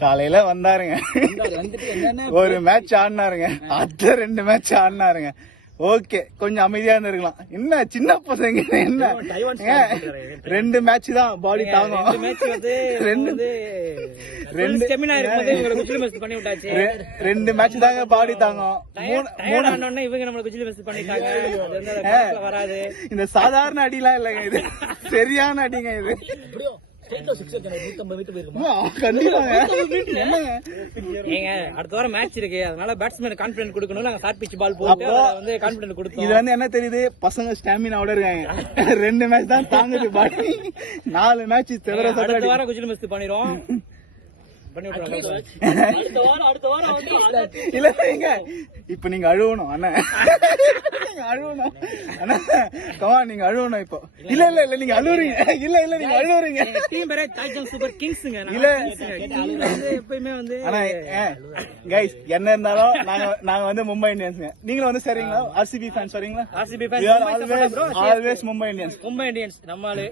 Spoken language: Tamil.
காலையில வந்தாருங்க, ஒரு மேட்ச் ஆடினாருங்க, அடுத்த 2 மேட்ச் ஆடினாருங்க. ஓகே, கொஞ்சம் அமைதியா இருந்திருக்கலாம். என்ன சின்ன பசங்க, என்ன 2 மேட்ச் தான் பாடி தாங்கும். 2 மேட்ச் தாங்க பாடி தாங்கும். இந்த சாதாரண அடிலாம் இல்லைங்க, இது சரியான அடிங்க. இது கண்டிப்பாங்க. அடுத்த வாரம் மேட்ச் இருக்கு, அதனால பேட்ஸ்மேன் கான்பிடன்ட் கொடுக்கணும். நாங்க ஷார்ட் பிட்ச் பால் போட்டு வந்து கான்பிடன்ட் கொடுத்தோம். இது வந்து என்ன தெரியுது, பசங்க ஸ்டாமினாவோட இருக்காங்க. 2 மேட்ச் தான் தாங்குது பாடி, 4 மேட்ச் தவிர. அடுத்த வாரம் குஜில் மிஸ் பண்ணிடுவோம். இல்லங்க, இப்ப நீங்க அழுவணும் அண்ணா, அழுவணும் அண்ணா, கமா நீங்க அழுவணும் இப்போ. இல்ல இல்ல இல்ல நீங்க அழுவுறீங்க, இல்ல இல்ல நீங்க அழுவுறீங்க. டீம் பேரே டைட்டன் சூப்பர் கிங்ஸ்ங்க. இல்ல எப்பவுமே வந்து ஆனா கைஸ் என்ன இருந்தாலும் நாங்க வந்து மும்பை இந்தியன்ஸ்ங்க. நீங்களும் வந்து சரிங்களா ஆர்சிபி ஃபேன்ஸ் வரீங்களா? RCB fans always Mumbai Indians. Mumbai Indians நம்மாலே